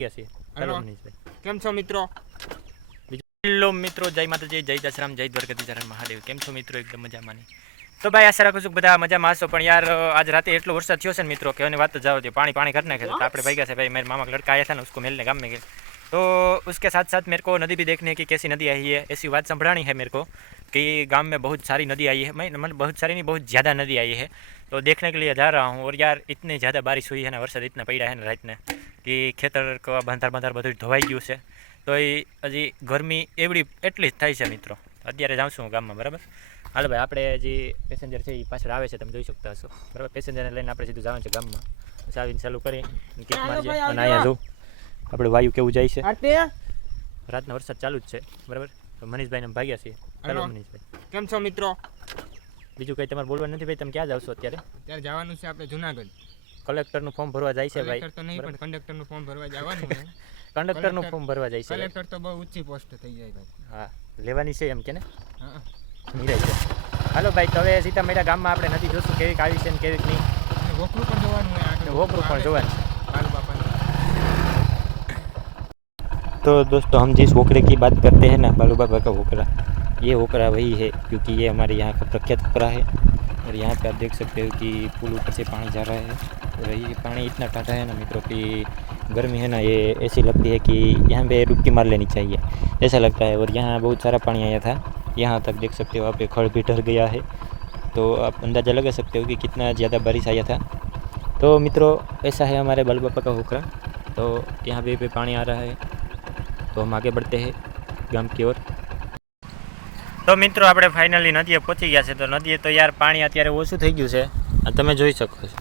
Hello કેમ છો મિત્રો? હેલો મિત્રો, જય માતાજી, જય દશરામ, જય દ્વારકાધીશ મહાદેવ. કેમ છો મિત્રો? એકદમ મજામાં. તો ભાઈ આશા રાખું છું બધા મજામાં હશો. પણ યાર આજ રાતે એટલો વરસાદ થયો છે ને મિત્રો કે એની વાત જાવ દે, પાણી पानी कर नाखे. तो આપણે ભાગ્યા છે भाई, मेरे मामा का लड़का आया था ना, उसको मिलने गाँव में गए. तो उसके साथ साथ मेरे को नदी भी देखने की कैसी नदी आई है ऐसी बात संभळानी है मेरे को कि गांव में बहुत सारी नदी आई है. मैं बहुत सारी नहीं, बहुत ज़्यादा नदी आई है. तो देखने के लिए जा रहा हूँ. और यार इतनी ज़्यादा बारिश हुई है ना, वरसाद इतना पड़ा है ना रात ने कि खेतर को બંધાર બંધાર બધું ધોવાઈ ગયું છે. તો એ હજી ગરમી એટલી જ થાય છે મિત્રો. અત્યારે જાઉં છું હું ગામમાં, બરાબર. હાલો ભાઈ, આપણે જે પેસેન્જર છે એ પાછળ આવે છે, તમે જોઈ શકતા હશો, બરાબર. પેસેન્જરને લઈને આપણે સીધું જવાનું છે ગામમાં. ચાવીને ચાલુ કરી કિક મારજે. અને અહીંયા જો આપણે વાયુ કેવું જાય છે, રાતનો વરસાદ ચાલુ જ છે, બરાબર. તો મનીષભાઈને ભાગ્યા છીએ. હેલો મનીષભાઈ, કેમ છો મિત્રો? બીજું કંઈ તમારે બોલવાનું નથી ભાઈ? તમે ક્યાં જાવ છો અત્યારે? અત્યારે જવાનું છે આપણે જુનાગઢ. કલેક્ટરનું ફોર્મ ભરવા જાય છે ભાઈ. કલેક્ટર તો નહીં, પણ કંડક્ટરનું ફોર્મ ભરવા જવાનું છે. કંડક્ટરનું ફોર્મ ભરવા જાય છે. કલેક્ટર તો બહુ ઊંચી પોસ્ટ થઈ જાય ભાઈ. હા, લેવાની છે એમ કે ને. હા, નિરાય છે. હાલો ભાઈ, તો હવે સીતામેડા ગામમાં આપણે નથી જોશું કેવીક આવી છે ને કેવીક નહીં. વોકરું પણ જોવાનું હોય આગળ. વોકરું પણ જોવાનું છે. કાલુ બાપાનું. तो दोस्तों, हम जिस वोकरे की बात करते हैं ना, बालू बाबा का वोकरा, ये वोकरा वही है क्योंकि ये हमारे यहाँ का प्रख्यात वोकरा है. और यहाँ पे आप देख सकते हो कि पुल ऊपर से पानी जा रहा है. और ये पानी इतना ठाठा है ना मित्रों कि गर्मी है ना, ये ऐसी लगती है कि यहाँ पे डुबकी मार लेनी चाहिए, ऐसा लगता है. और यहाँ बहुत सारा पानी आया था, यहाँ तक देख सकते हो आप, खड़ भी ढर गया है. तो आप अंदाज़ा लगा सकते हो कि कितना ज़्यादा बारिश आया था. तो मित्रों, ऐसा है हमारे बालू बाबा का वोकरा. तो यहाँ पे पानी आ रहा है, तो हम आगे बढ़ते हैं गाम की ओर. તો મિત્રો, આપણે ફાઇનલી નદીએ પહોંચી ગયા છે. તો નદીએ તો યાર પાણી અત્યારે ઓછું થઈ ગયું છે, તમે જોઈ શકો છો.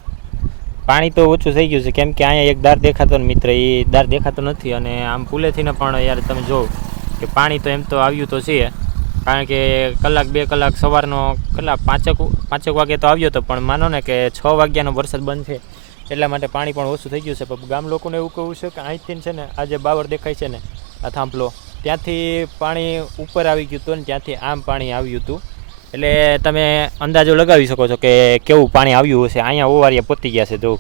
પાણી તો ઓછું થઈ ગયું છે કેમ કે અહીંયા એક દાર દેખાતો ને મિત્ર, એ દાર દેખાતો નથી. અને આમ પુલેથી ને પણ યાર તમે જો કે પાણી તો એમ તો આવ્યું તો છે, કારણ કે કલાક 2 કલાક સવારનો કેટલા 5 વાગે તો આવ્યો હતો. પણ માનો ને કે 6 વાગ્યાનો વરસાદ બંધ છે, એટલા માટે પાણી પણ ઓછું થઈ ગયું છે. પણ ગામ લોકોને એવું કહવું છે કે અહીંથી છે ને આ જે બાવર દેખાય છે ને, આ થાંભલો, ત્યાંથી પાણી ઉપર આવી ગયું હતું ને ત્યાંથી આમ પાણી આવ્યું હતું. એટલે તમે અંદાજો લગાવી શકો છો કે કેવું પાણી આવ્યું હશે. અહીંયા ઓવારિયા પહોંચી ગયા છે જો,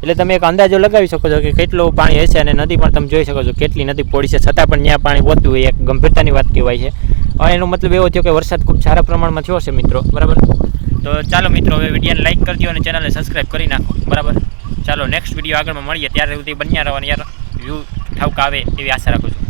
એટલે તમે એક અંદાજો લગાવી શકો છો કે કેટલું પાણી હશે. અને નદી પણ તમે જોઈ શકો છો કેટલી નદી પહોળી છે, છતાં પણ ત્યાં પાણી પહોંચ્યું હોય, એક ગંભીરતાની વાત કહેવાય છે. અને એનો મતલબ એવો થયો કે વરસાદ ખૂબ સારા પ્રમાણમાં થયો છે મિત્રો, બરાબર. તો ચાલો મિત્રો, હવે વિડીયોને લાઈક કરજો અને ચેનલને સબસ્ક્રાઈબ કરી નાખો, બરાબર. ચાલો નેક્સ્ટ વિડીયો આગળમાં મળીએ, ત્યારે સુધી બન્યા રહો. અને યાર વ્યૂ ઠાવક આવે એવી આશા રાખું છું.